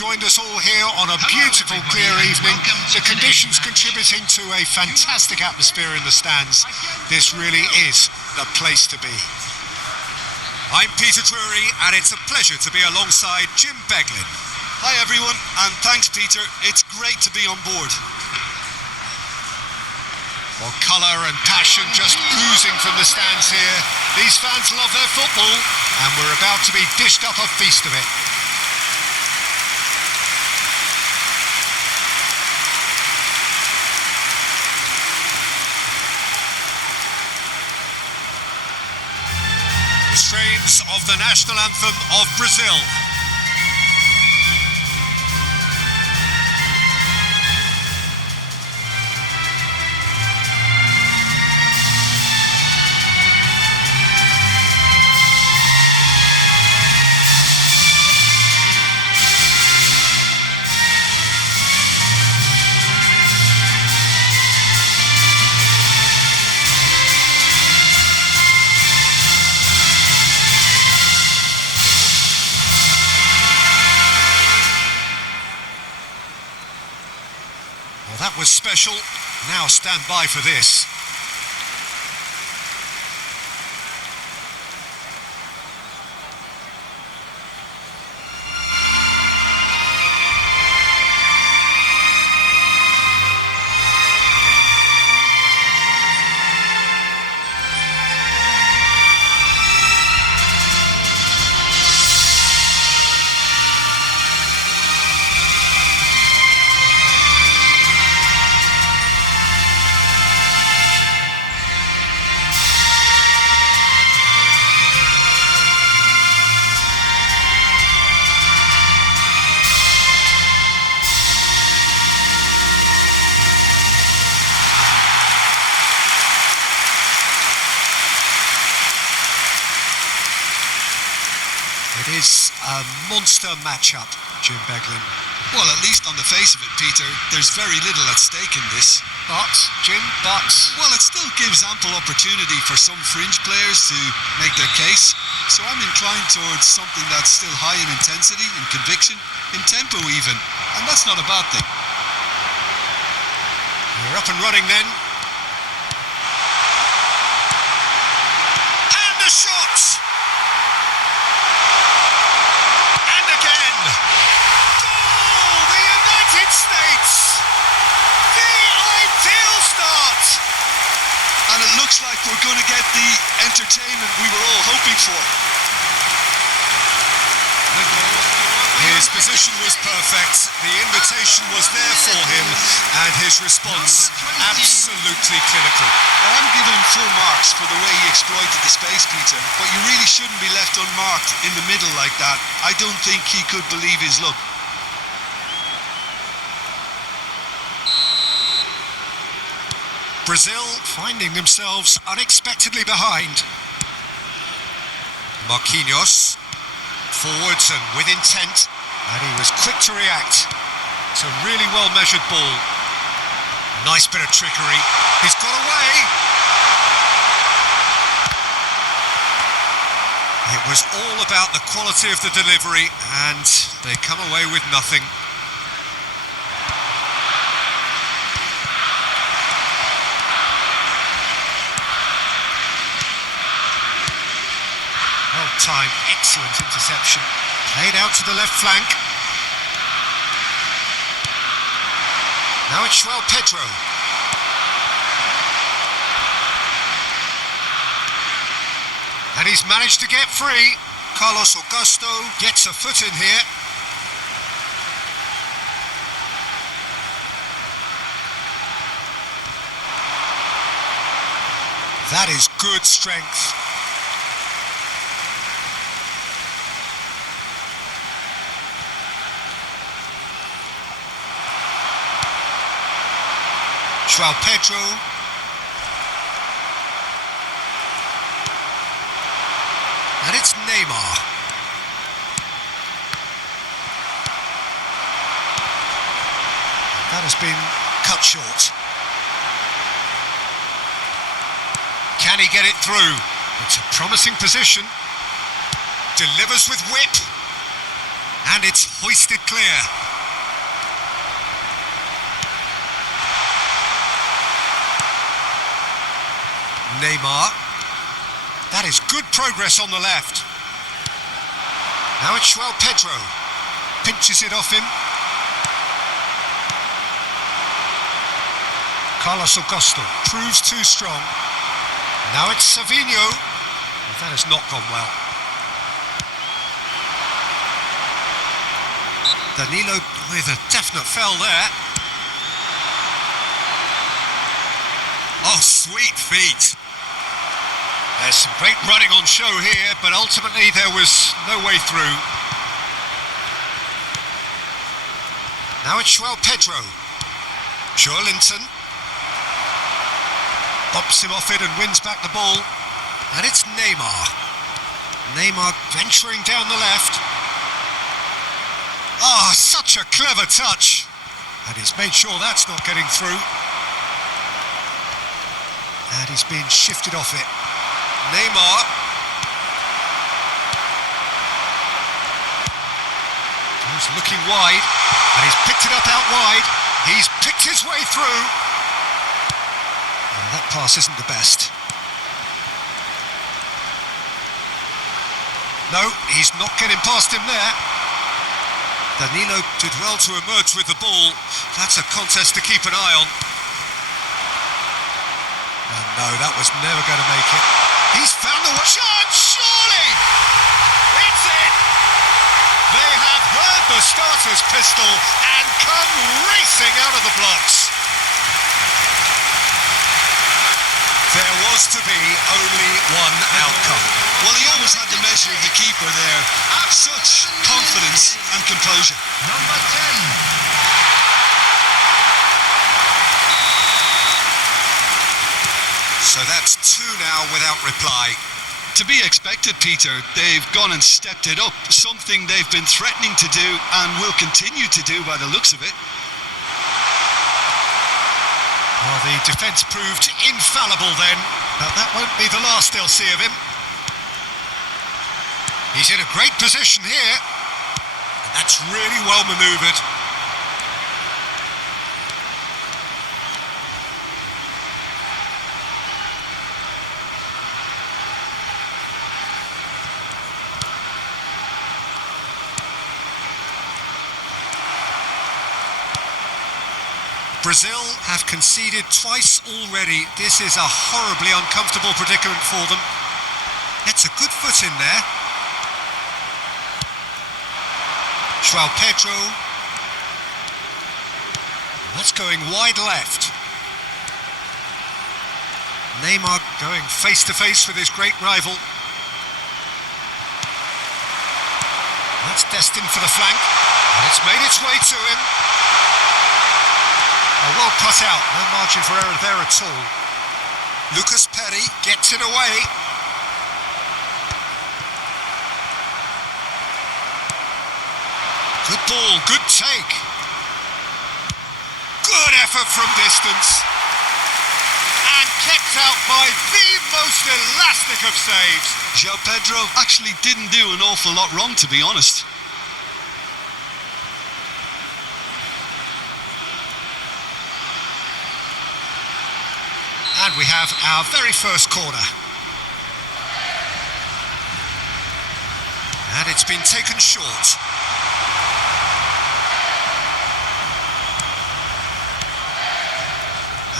joined us all here on a beautiful, clear evening. The conditions contributing to a fantastic atmosphere in the stands. This really is the place to be. I'm Peter Drury, and it's a pleasure to be alongside Jim Beglin. Hi everyone, and thanks Peter. It's great to be on board. Well, colour and passion just oozing from the stands here. These fans love their football, and we're about to be dished up a feast of it. The strains of the national anthem of Brazil. Well, that was special. Now stand by for this. It is a monster matchup, Jim Beglin. Well, at least on the face of it, Peter, there's very little at stake in this. But, Jim, Well, it still gives ample opportunity for some fringe players to make their case. So I'm inclined towards something that's still high in intensity, in conviction, in tempo even. And that's not a bad thing. We're up and running then. And the shot! And again! Goal! The United States! The ideal start! And it looks like we're going to get the entertainment we were all hoping for. His position was perfect, the invitation was there for him, and his response absolutely clinical. Well, I'm giving him full marks for the way he exploited the space, Peter, but you really shouldn't be left unmarked in the middle like that. I don't think he could believe his luck. Brazil finding themselves unexpectedly behind. Marquinhos, forwards and with intent, and he was quick to react. It's a really well-measured ball. Nice bit of trickery. He's got away. It was all about the quality of the delivery, and they come away with nothing. Well-timed, excellent interception. Played out to the left flank. Now it's Pedro. And he's managed to get free. Carlos Augusto gets a foot in here. That is good strength. Pedro. And it's Neymar. That has been cut short. Can he get it through? It's a promising position. Delivers with whip. And it's hoisted clear. Neymar. That is good progress on the left. Now it's João Pedro. Pinches it off him. Carlos Augusto proves too strong. Now it's Savinho. Well, that has not gone well. Danilo with a definite foul there. Oh, sweet feet. There's some great running on show here, but ultimately there was no way through. Now it's João Pedro. Joelinton bops him off it and wins back the ball. And it's Neymar. Neymar venturing down the left. Oh, such a clever touch. And he's made sure that's not getting through. And he's being shifted off it. Neymar. He's looking wide. And he's picked it up out wide. He's picked his way through. And that pass isn't the best. No, he's not getting past him there. Danilo did well to emerge with the ball. That's a contest to keep an eye on. And no, that was never going to make it. He's found the chance, surely! It's in! They have heard the starter's pistol and come racing out of the blocks. There was to be only one outcome. Well, he always had the measure of the keeper there. Such confidence and composure. Number 10. So that's two now without reply. To be expected, Peter. They've gone and stepped it up. Something they've been threatening to do and will continue to do by the looks of it. Well, the defence proved infallible then, but that won't be the last they'll see of him. He's in a great position here, and that's really well manoeuvred. Brazil have conceded twice already. This is a horribly uncomfortable predicament for them. It's a good foot in there. João Pedro. That's going wide left. Neymar going face to face with his great rival. That's destined for the flank. And it's made its way to him. Well cut out, no margin for error there at all. Lucas Perry gets it away. Good ball, good take. Good effort from distance. And kept out by the most elastic of saves. João Pedro actually didn't do an awful lot wrong, to be honest. And we have our very first corner. And it's been taken short.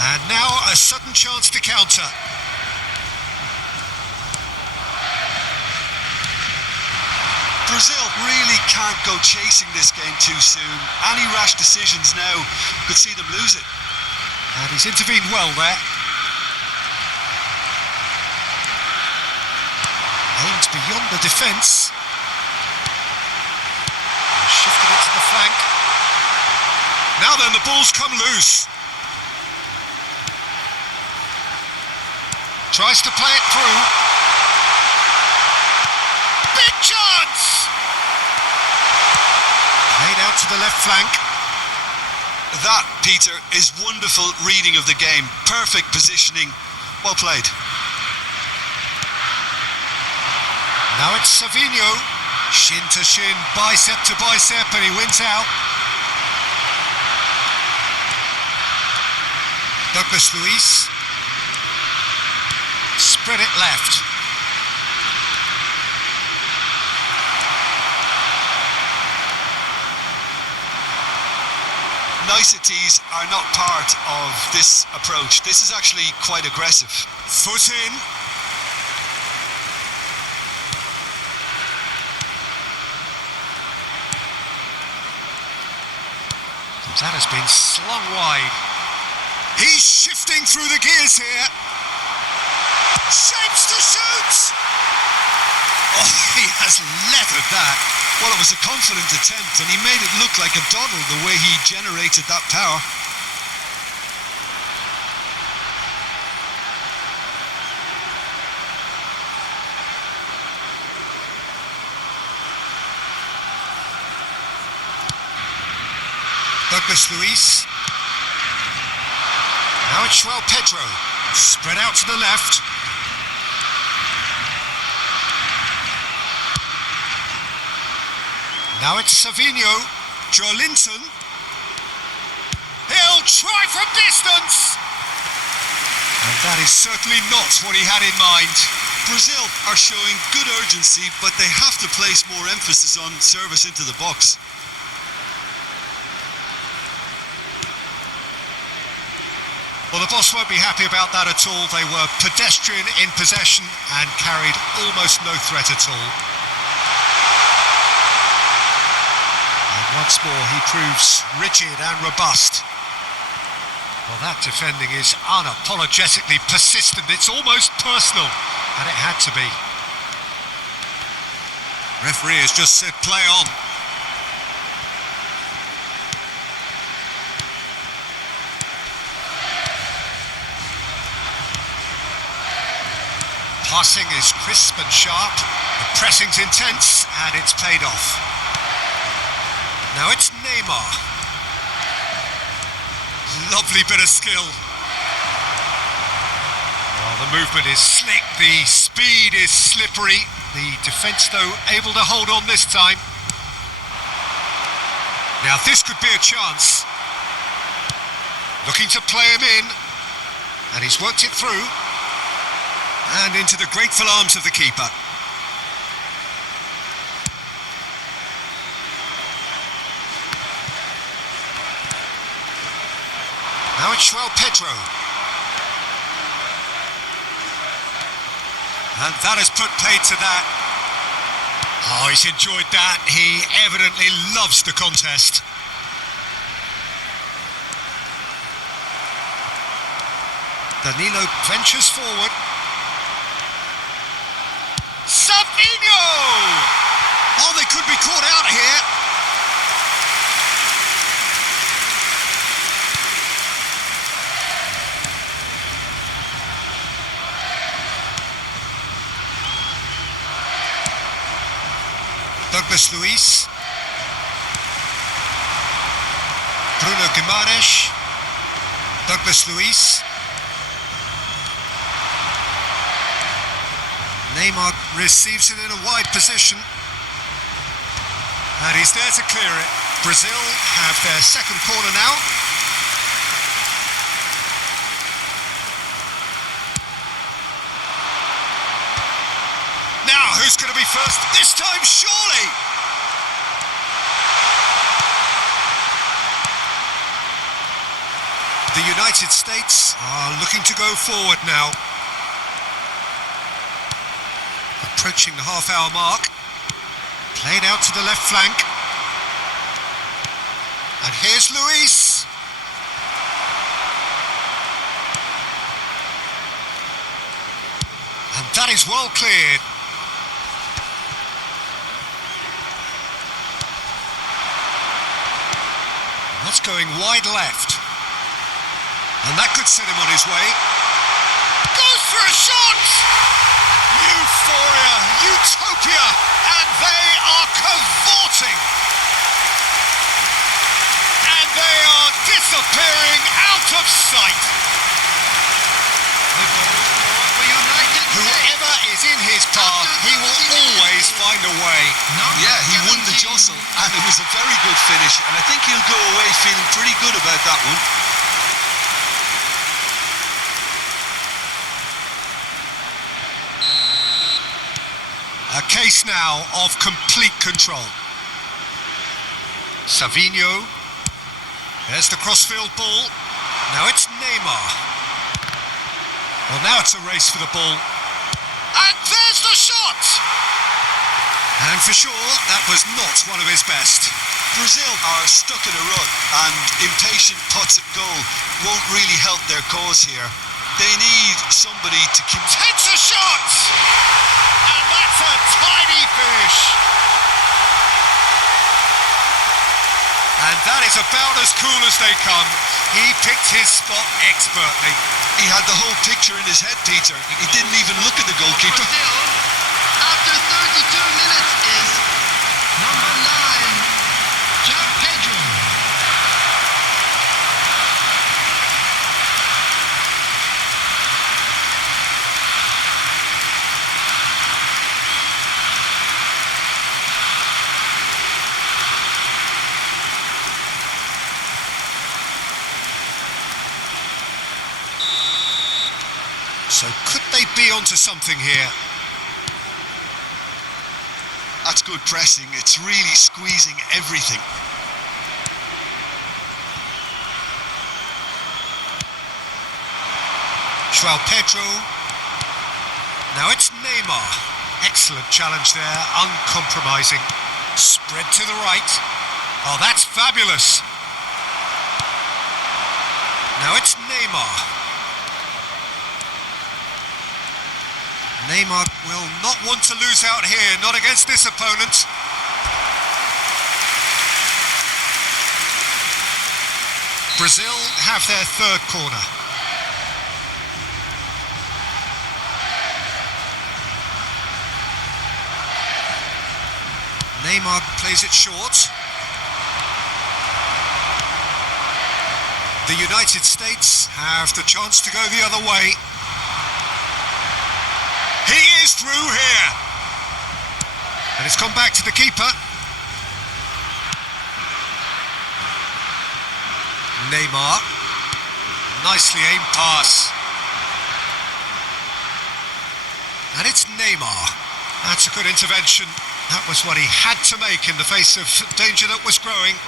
And now a sudden chance to counter. Brazil really can't go chasing this game too soon. Any rash decisions now could see them lose it. And he's intervened well there. Aimed beyond the defence. Shifted it to the flank. Now then, the ball's come loose. Tries to play it through. Big chance! Played out to the left flank. That, Peter, is wonderful reading of the game. Perfect positioning. Well played. Now it's Savinho. Shin to shin, bicep to bicep, and he wins out. Douglas Luiz. Spread it left. Niceties are not part of this approach. This is actually quite aggressive. Foot in. That has been slung wide. He's shifting through the gears here. Shapes to shoot! Oh, he has leathered that. Well, it was a confident attempt, and he made it look like a doddle the way he generated that power. Douglas Luiz. Now it's João Pedro. Spread out to the left. Now it's Savinho. Joelinton. He'll try from distance. And that is certainly not what he had in mind. Brazil are showing good urgency, but they have to place more emphasis on service into the box. Well, the boss won't be happy about that at all. They were pedestrian in possession and carried almost no threat at all. And once more, he proves rigid and robust. Well, that defending is unapologetically persistent. It's almost personal, and it had to be. Referee has just said play on. Passing is crisp and sharp, the pressing's intense, and it's paid off. Now it's Neymar. Lovely bit of skill. Well, the movement is slick, the speed is slippery. The defence, though, able to hold on this time. Now this could be a chance. Looking to play him in, and he's worked it through. And into the grateful arms of the keeper. Now it's João Pedro. And that has put paid to that. Oh, he's enjoyed that. He evidently loves the contest. Danilo ventures forward. Savinho! Oh, they could be caught out here. Douglas Luiz. Bruno Guimaraes. Douglas Luiz. Neymar receives it in a wide position. And he's there to clear it. Brazil have their second corner now. Now, who's going to be first? This time, surely! The United States are looking to go forward now. Approaching the half-hour mark. Played out to the left flank. And here's Luiz. And that is well cleared. That's going wide left. And that could set him on his way. Goes for a shot! Euphoria, utopia, and they are cavorting. And they are disappearing out of sight. Whoever is in his path, he will always find find a way. Yeah, he won the jostle, and it was a very good finish, and I think he'll go away feeling pretty good about that one. A case now of complete control. Savinho. There's the crossfield ball. Now it's Neymar. Well, now it's a race for the ball. And there's the shot! And for sure, that was not one of his best. Brazil are stuck in a rut, and impatient putts at goal won't really help their cause here. They need somebody to keep... Takes a shot! And that's a tiny finish. And that is about as cool as they come. He picked his spot expertly. He had the whole picture in his head, Peter. He didn't even look at the goalkeeper. Brazil, after 32 minutes, is number 9, João Pedro. So could they be onto something here? That's good pressing. It's really squeezing everything. João Pedro. Now it's Neymar. Excellent challenge there, uncompromising. Spread to the right. Oh, that's fabulous. Now it's Neymar. Neymar will not want to lose out here, not against this opponent. Brazil have their third corner. Neymar plays it short. The United States have the chance to go the other way. He is through here. And it's gone back to the keeper. Neymar. Nicely aimed pass. And it's Neymar. That's a good intervention. That was what he had to make in the face of danger that was growing.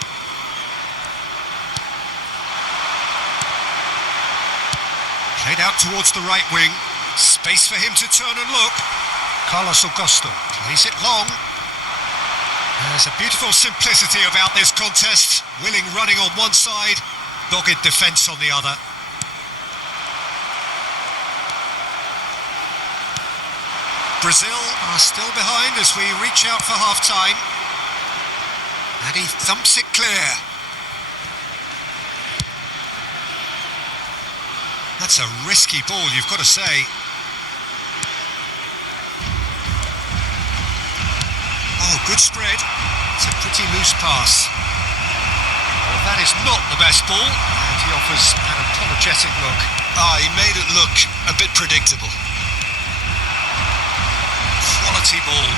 Played out towards the right wing. Space for him to turn and look. Carlos Augusto plays it long. There's a beautiful simplicity about this contest. Willing running on one side, dogged defence on the other. Brazil are still behind as we reach out for half-time. And he thumps it clear. That's a risky ball, you've got to say. Oh, good spread. It's a pretty loose pass. Well, that is not the best ball, and he offers an apologetic look. He made it look a bit predictable. Quality ball.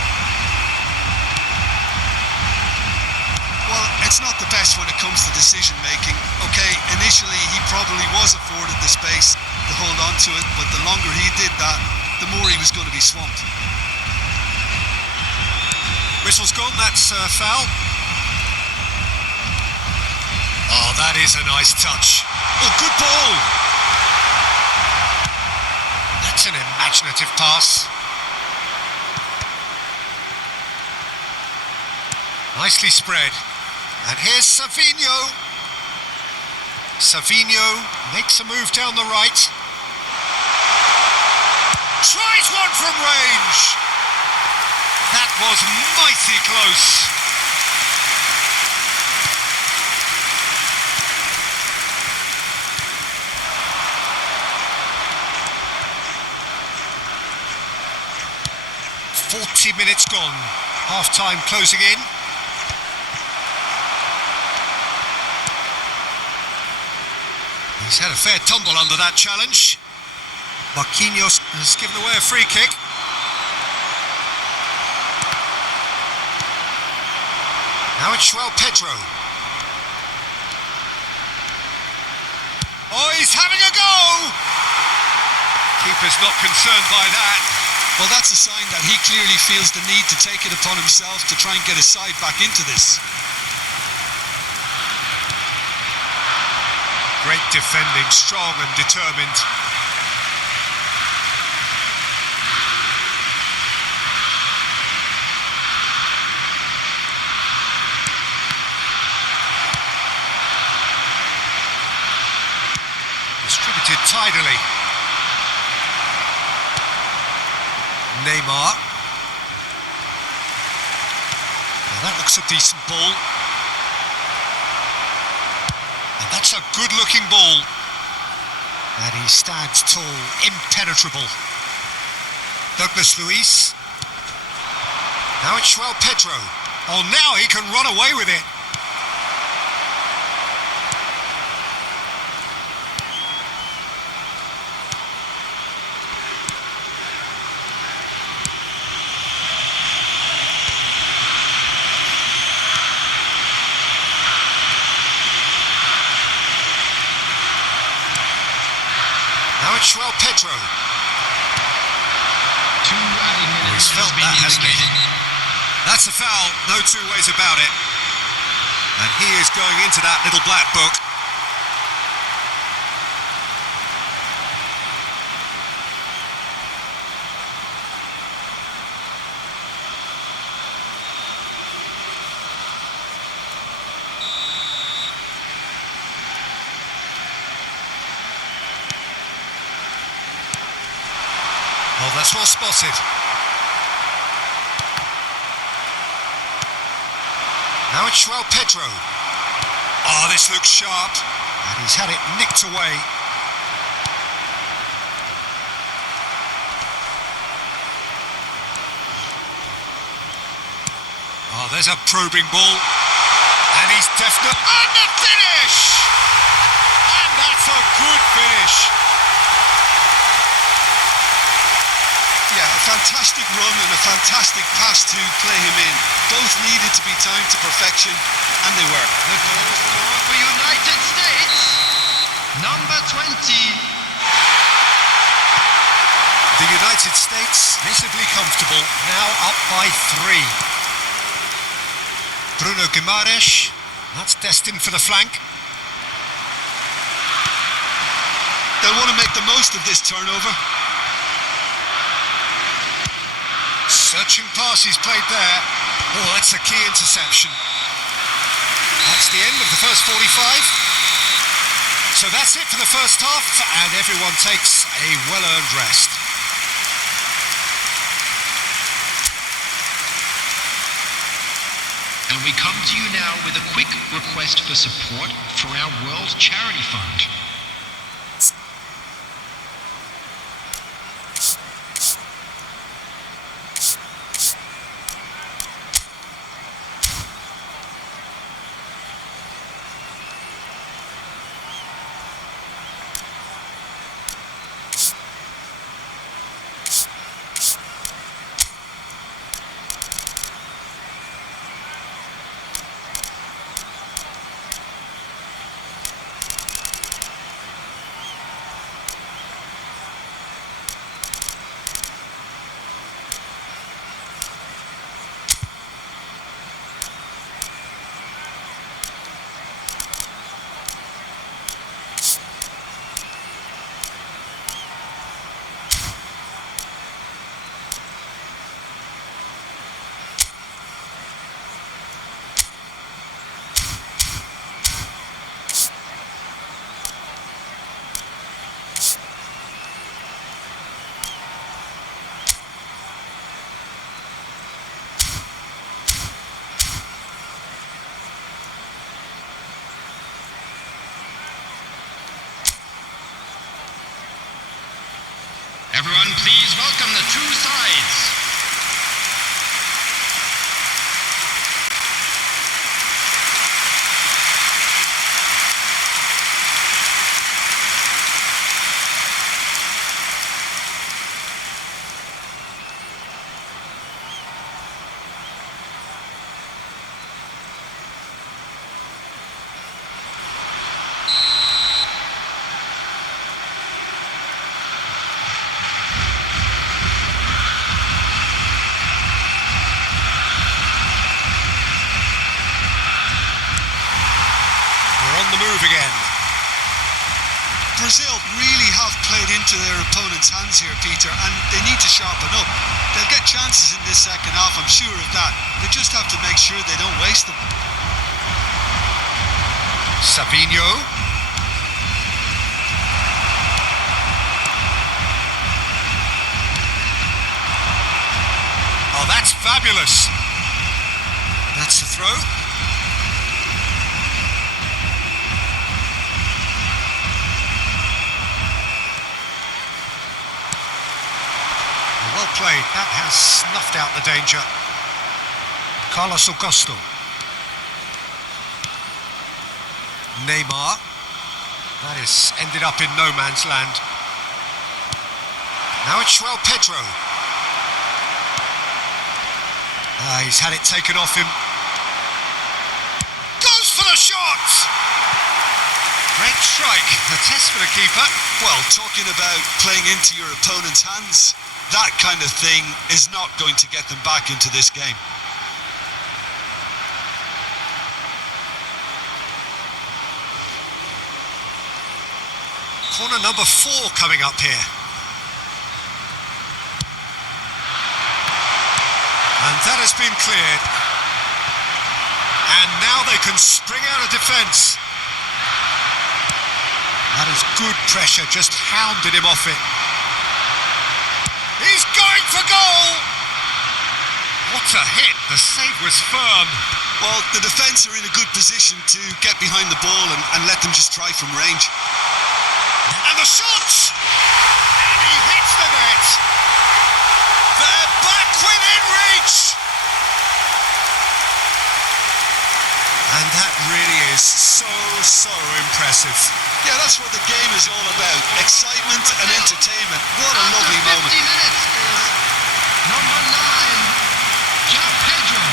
Well, it's not the best when it comes to decision making. Okay, initially he probably was afforded the space to hold on to it, but the longer he did that, the more he was going to be swamped. Whistle's gone, that's a foul. Oh, that is a nice touch. Oh, good ball. That's an imaginative pass. Nicely spread. And here's Savinho. Savinho makes a move down the right. Tries one from range. That was mighty close. "40 minutes gone. Half-time closing in. He's had a fair tumble under that challenge. Marquinhos has given away a free kick. Now it's Pedro. Oh, he's having a go! Keeper's not concerned by that. Well, that's a sign that he clearly feels the need to take it upon himself to try and get his side back into this. Great defending, strong and determined. Distributed tidily. Neymar. Now that looks a decent ball. And that's a good-looking ball. And he stands tall, impenetrable. Douglas Luiz. Now it's Pedro. Oh, now he can run away with it. Now it's Pedro. 2 added minutes He's felt has been that, hasn't he? indicated. That's a foul, no two ways about it. And he is going into that little black book. Oh, that's well spotted. Now it's Pedro. Oh, this looks sharp. And he's had it nicked away. Oh, there's a probing ball. And he's definitely... And the finish! And that's a good finish. Yeah, a fantastic run and a fantastic pass to play him in. Both needed to be timed to perfection, and they were. The goal scorer for United States, number 20. The United States visibly comfortable, now up by 3. Bruno Guimaraes, that's destined for the flank. They'll want to make the most of this turnover. Searching pass he's played there. Oh, that's a key interception. That's the end of the first 45. So that's it for the first half, and everyone takes a well-earned rest. And we come to you now with a quick request for support for our World Charity Fund. Everyone, please welcome the two sides. on the move again. Brazil really have played into their opponent's hands here, Peter, and they need to sharpen up. They'll get chances in this second half, I'm sure of that. They just have to make sure they don't waste them. Savinho. Oh, that's fabulous. That's the throw. Well played. That has snuffed out the danger. Carlos Augusto. Neymar. That has ended up in no man's land. Now it's João Pedro. He's had it taken off him. Goes for the shot! Great strike. A test for the keeper. Well, talking about playing into your opponent's hands, that kind of thing is not going to get them back into this game. Corner number 4 coming up here. And that has been cleared. And now they can spring out of defence. That is good pressure, just hounded him off it. He's going for goal! What a hit, the save was firm. Well, the defence are in a good position to get behind the ball and let them just try from range. And the shot! And he hits the net! They're back within reach! And that really is so impressive. Yeah, that's what the game is all about. Excitement and entertainment. What a lovely moment. 50 minutes is number 9, João Pedro.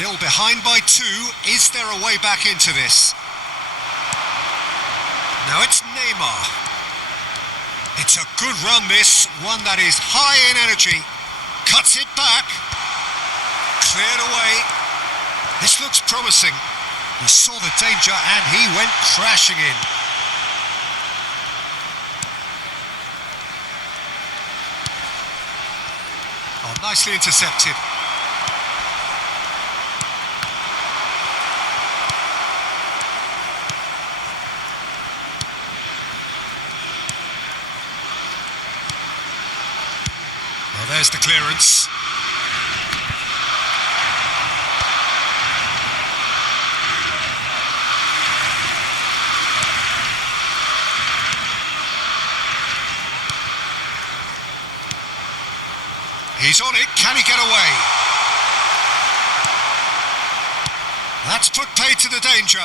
Still behind by 2. Is there a way back into this? Now it's Neymar. It's a good run, this. One that is high in energy. Cuts it back. Cleared away. This looks promising. He saw the danger and he went crashing in. Oh, nicely intercepted. There's the clearance. He's on it. Can he get away? That's put paid to the danger.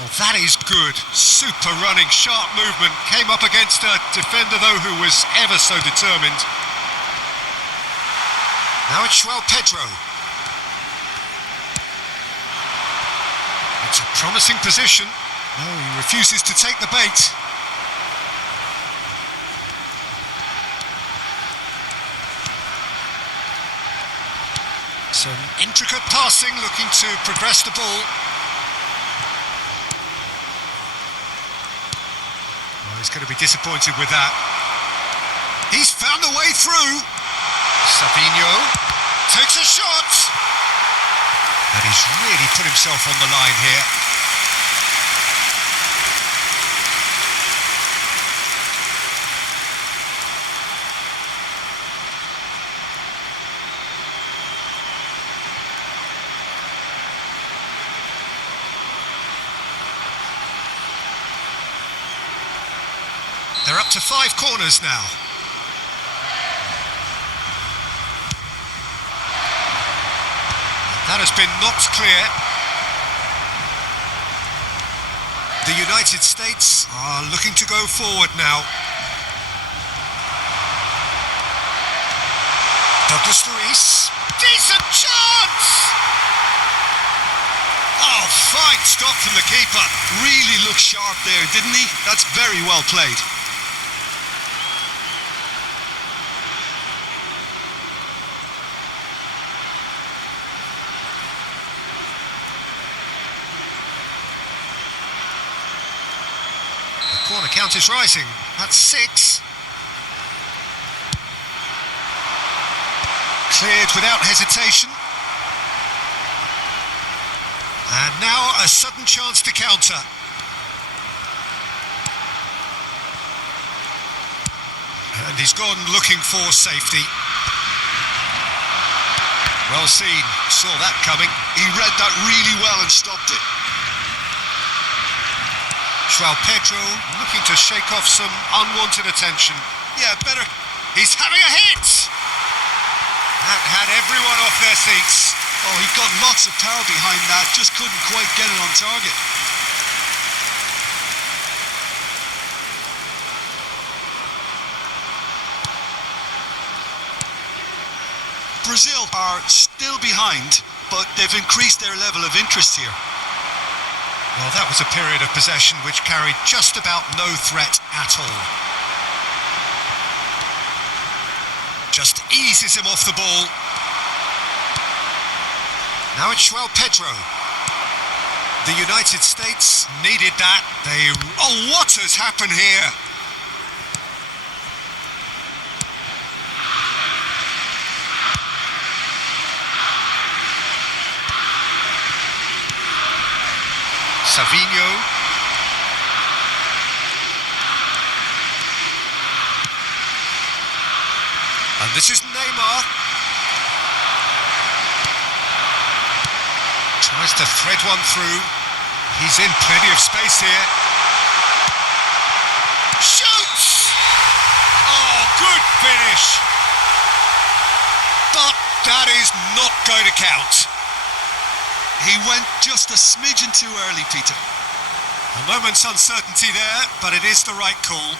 Oh, that is good. Super running, sharp movement. Came up against a defender, though, who was ever so determined. Now it's João Pedro. It's a promising position. No, he refuses to take the bait. Some intricate passing, looking to progress the ball. He's going to be disappointed with that. He's found a way through. Savinho takes a shot. And he's really put himself on the line here. They're up to 5 corners now. That has been knocked clear. The United States are looking to go forward now. Douglas Luiz. Decent chance! Great stop from the keeper. Really looked sharp there, didn't he? That's very well played. The corner count is rising. That's 6. Cleared without hesitation. And now a sudden chance to counter. And he's gone looking for safety. Well seen, saw that coming. He read that really well and stopped it. João Pedro looking to shake off some unwanted attention. Yeah, better. He's having a hit! That had everyone off their seats. Oh, he got lots of power behind that, just couldn't quite get it on target. Brazil are still behind, but they've increased their level of interest here. Well, that was a period of possession which carried just about no threat at all. Just eases him off the ball. Now it's João Pedro. The United States needed that. Oh, what has happened here? Savinho. And this is Neymar. Tries to thread one through. He's in plenty of space here. Shoots! Oh, good finish. But that is not going to count. He went just a smidgen too early, Peter. A moment's uncertainty there, but it is the right call.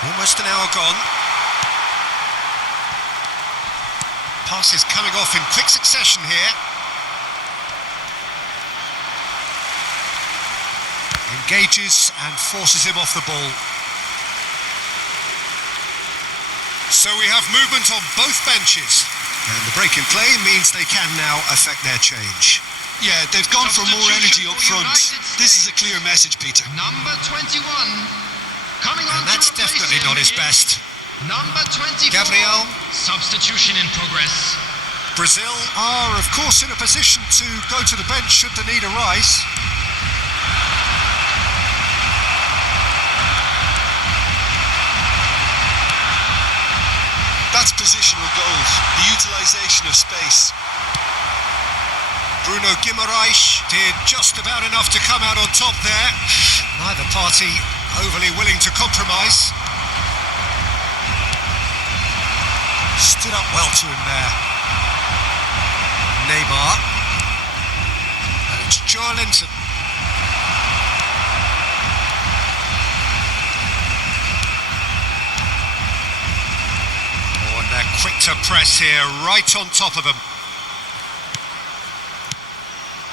Almost an hour gone. Passes coming off in quick succession here. Engages and forces him off the ball. So we have movement on both benches. And the break in play means they can now affect their change. Yeah, they've gone for more energy up front. This is a clear message, Peter. Number 21. Coming on, and that's definitely not his best. Number 24. Gabriel. Substitution in progress. Brazil are, of course, in a position to go to the bench should the need arise. That's positional goals, the utilisation of space. Bruno Guimaraes did just about enough to come out on top there. Neither party overly willing to compromise. Stood up well to him there. Neymar. And it's Joelinton. Oh, and they're quick to press here, right on top of them.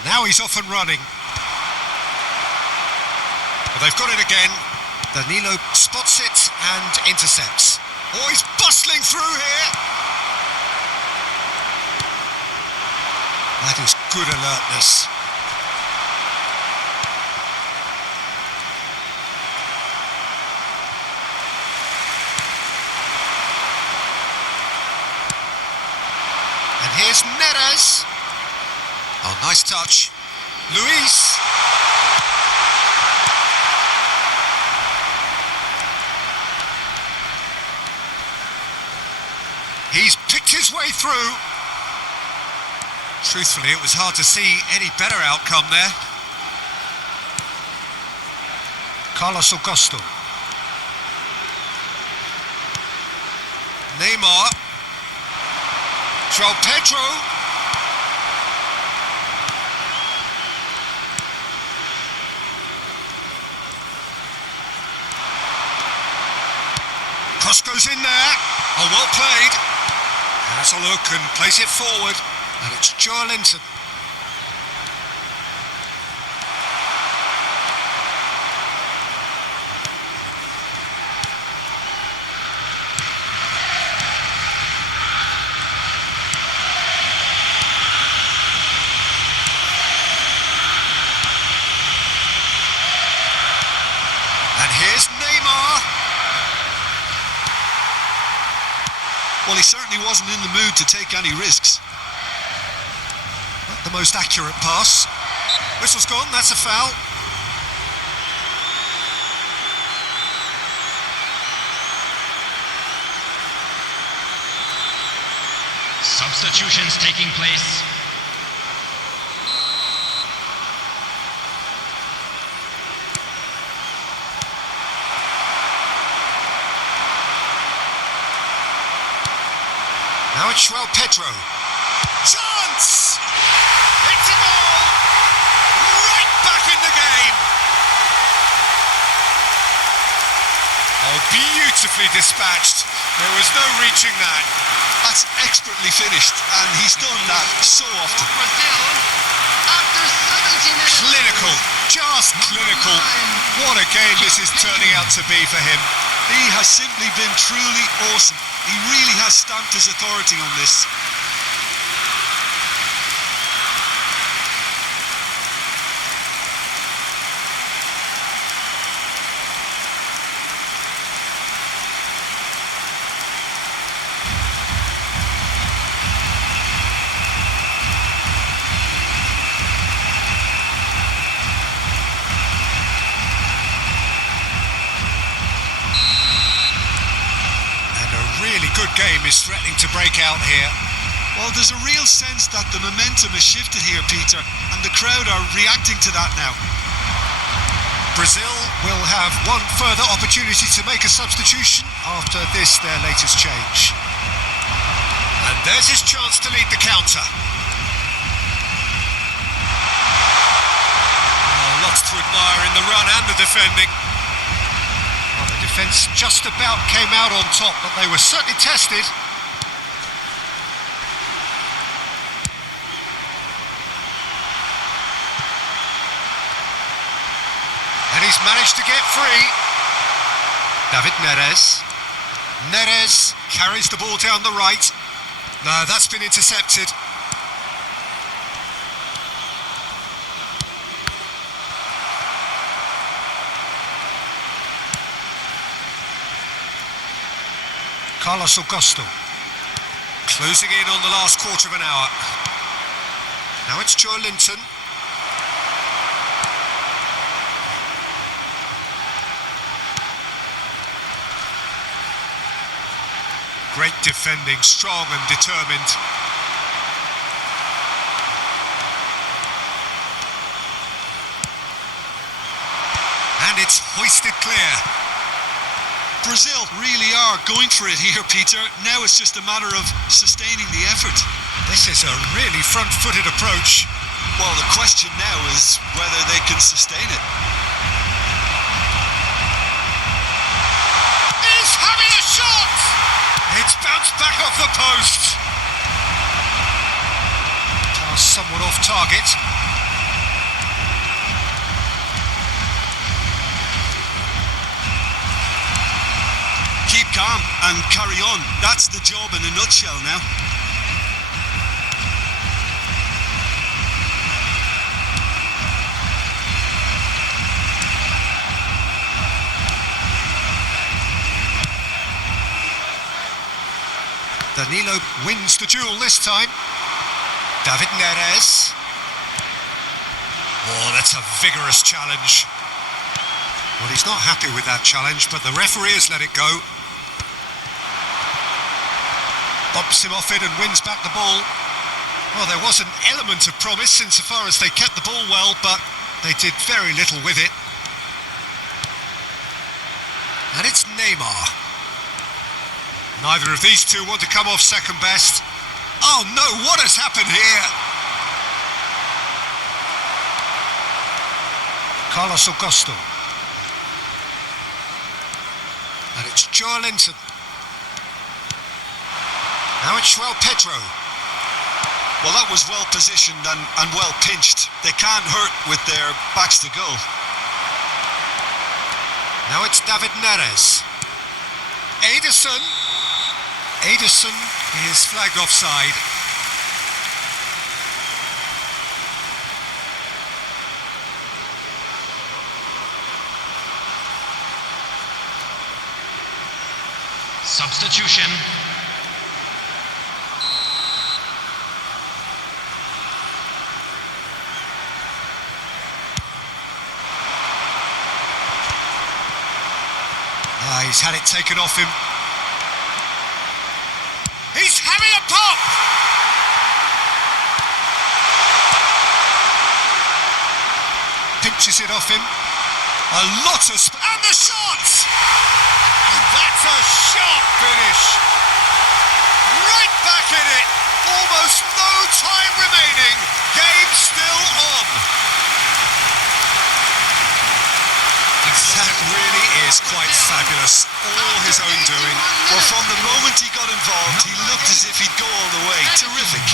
Now he's off and running. Well, they've got it again. Danilo spots it and intercepts. Oh, he's bustling through here. That is good alertness. And here's Neres. Oh, nice touch. Luis. He's picked his way through. Truthfully, it was hard to see any better outcome there. Carlos Augusto. Neymar. João Pedro. Cross goes in there. Oh, well played. Has a look and plays it forward. And it's Joelinton. And here's Neymar. Well, he certainly wasn't in the mood to take any risks. Not the most accurate pass. Whistle's gone, that's a foul. Substitutions taking place. Now it's João Pedro. Chance! It's a goal! Right back in the game! Oh, beautifully dispatched. There was no reaching that. That's expertly finished, and he's done that so often. Brazil, after 70 minutes. Clinical, just clinical. What a game this is turning out to be for him. He has simply been truly awesome. He really has stamped his authority on this. Really good game is threatening to break out here. Well, there's a real sense that the momentum has shifted here, Peter, and the crowd are reacting to that now. Brazil will have one further opportunity to make a substitution after this, their latest change. And there's his chance to lead the counter. Lots to admire in the run and the defending. Well, the defence just about came out on top, but they were certainly tested. And he's managed to get free. David Neres. Neres carries the ball down the right. No, that's been intercepted. Carlos Augusto. Closing in on the last quarter of an hour. Now it's Joelinton. Great defending, strong and determined. And it's hoisted clear. Brazil really are going for it here, Peter. Now it's just a matter of sustaining the effort. This is a really front-footed approach. Well, the question now is whether they can sustain it. He's having a shot! It's bounced back off the post. Pass somewhat off target. Keep calm and carry on. That's the job in a nutshell now. Danilo wins the duel this time. David Neres. Oh, that's a vigorous challenge. Well, he's not happy with that challenge, but the referee has let it go. Bumps him off it and wins back the ball. Well, there was an element of promise insofar as they kept the ball well, but they did very little with it. And it's Neymar. Neither of these two want to come off second best. Oh no, what has happened here? Carlos Augusto. And it's Joel Linton. Now it's Joel Pedro. Well, that was well positioned and well pinched. They can't hurt with their backs to goal. Now it's David Neres. Ederson. Ederson is flagged offside. Substitution. He's had it taken off him. He's having a pop! Pinches it off him. A lot of... and the shot! And that's a sharp finish. Right back in it. Almost no time remaining. Game still on. That really is quite fabulous. All his own doing. Well, from the moment he got involved, he looked as if he'd go all the way. Terrific.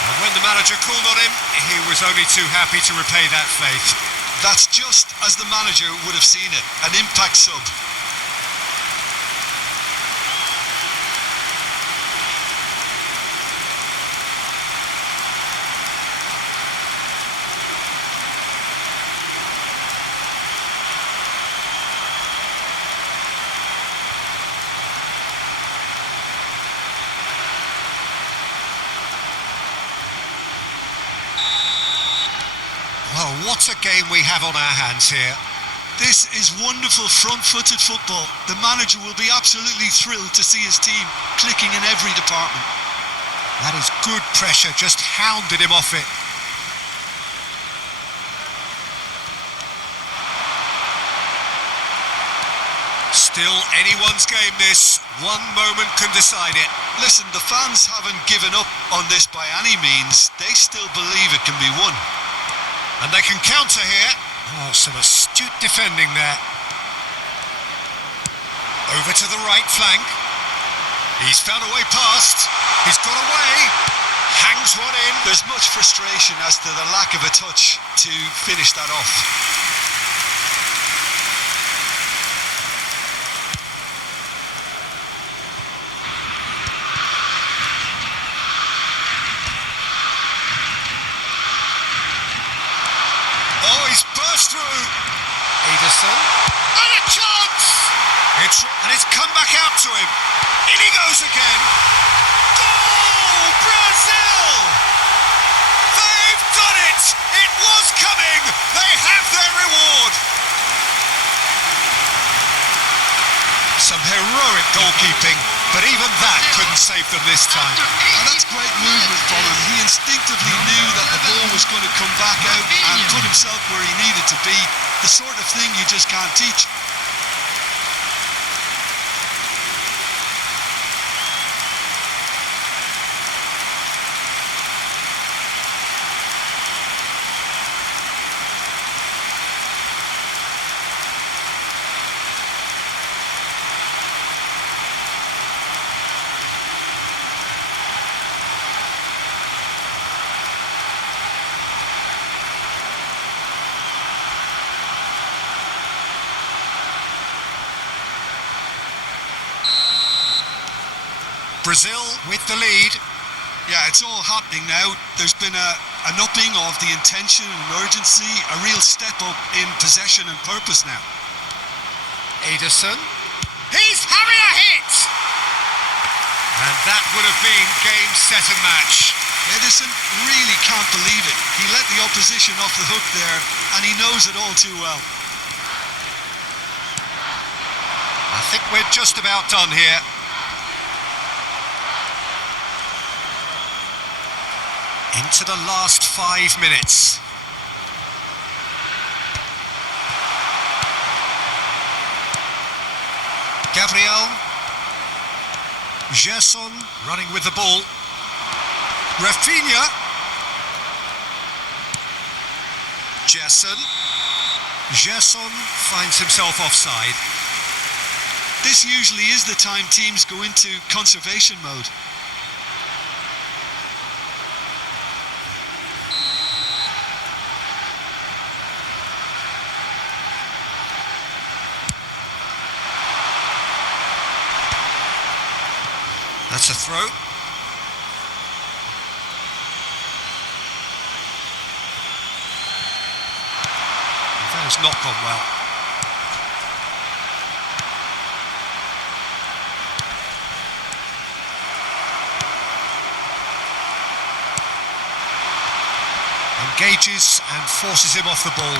And when the manager called on him, he was only too happy to repay that faith. That's just as the manager would have seen it. An impact sub. Well, what a game we have on our hands here. This is wonderful front-footed football. The manager will be absolutely thrilled to see his team clicking in every department. That is good pressure, just hounded him off it. Still anyone's game this. One moment can decide it. Listen, the fans haven't given up on this by any means. They still believe it can be won. And they can counter here. Oh, some astute defending there. Over to the right flank. He's found a way past. He's got away. Hangs one in. There's much frustration as to the lack of a touch to finish that off. Oh, he's burst through. Ederson. And a chance! And it's come back out to him. In he goes again. Goal! Brazil! They've done it! It was coming! They have their reward! Some heroic goalkeeping, but even that couldn't save them this time. And that's great movement from him. He instinctively knew that the ball was going to come back out and put himself where he needed to be. The sort of thing you just can't teach. Brazil with the lead. Yeah, it's all happening now. There's been an upping of the intention and urgency, a real step up in possession and purpose now. Ederson. He's having a hit! And that would have been game, set and match. Ederson really can't believe it. He let the opposition off the hook there, and he knows it all too well. I think we're just about done here. Into the last 5 minutes. Gabriel. Gerson running with the ball. Rafinha. Gerson. Gerson finds himself offside. This usually is the time teams go into conservation mode. That's a throw. That has not gone well. Engages and forces him off the ball.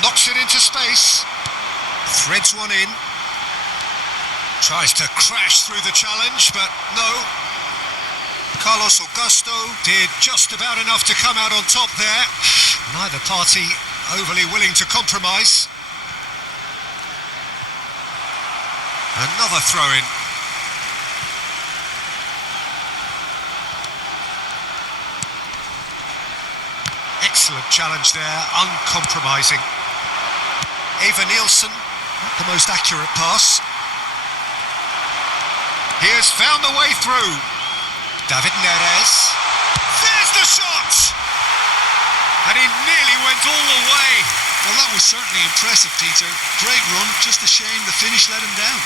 Knocks it into space. Threads one in. Tries to crash through the challenge, but no. Carlos Augusto did just about enough to come out on top there. Neither party overly willing to compromise. Another throw-in. Excellent challenge there, uncompromising. Vinícius, not the most accurate pass. He has found the way through. David Neres. There's the shot! And he nearly went all the way. Well, that was certainly impressive, Peter. Great run, just a shame the finish let him down.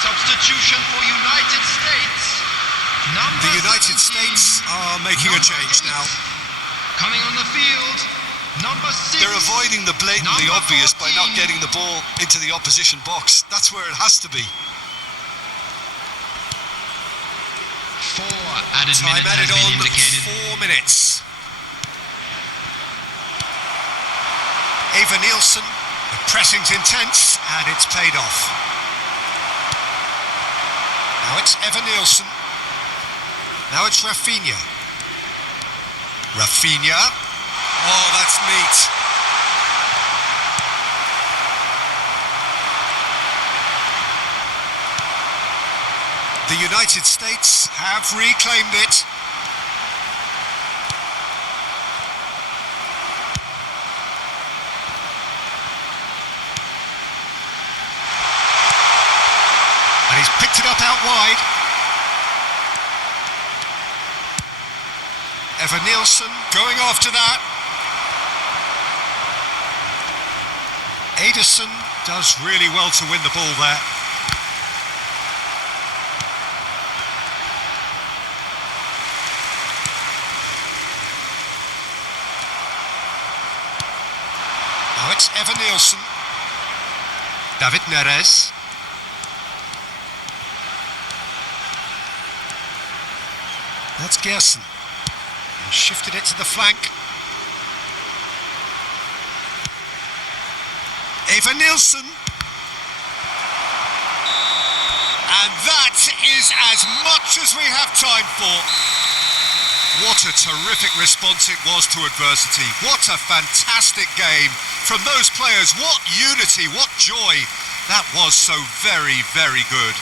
Substitution for United States. The United States are making a change now. Coming on the field, number 6. They're avoiding the blatantly Number obvious by not 14. getting the ball into the opposition box. That's where it has to be. 4 added Time minutes added has been on indicated. 4 minutes. Vinícius, the pressing's intense and it's paid off. Now it's Vinícius. Now it's Rafinha. Rafinha. Oh, that's neat. The United States have reclaimed it. And he's picked it up out wide. Vinícius going after that. Ederson does really well to win the ball there. Now it's Vinícius. David Neres. That's Gerson. He shifted it to the flank. Vinícius. And that is as much as we have time for. What a terrific response it was to adversity. What a fantastic game from those players. What unity, what joy. That was so very, very good.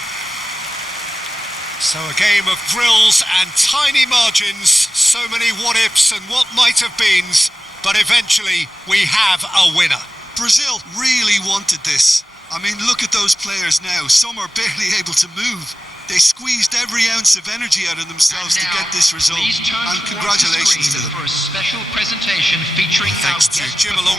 So a game of thrills and tiny margins, so many what-ifs and what might-have-beens, but eventually we have a winner. Brazil really wanted this. I mean, look at those players now. Some are barely able to move. They squeezed every ounce of energy out of themselves to get this result. And congratulations to them. For a special presentation featuring Thanks to Jim along.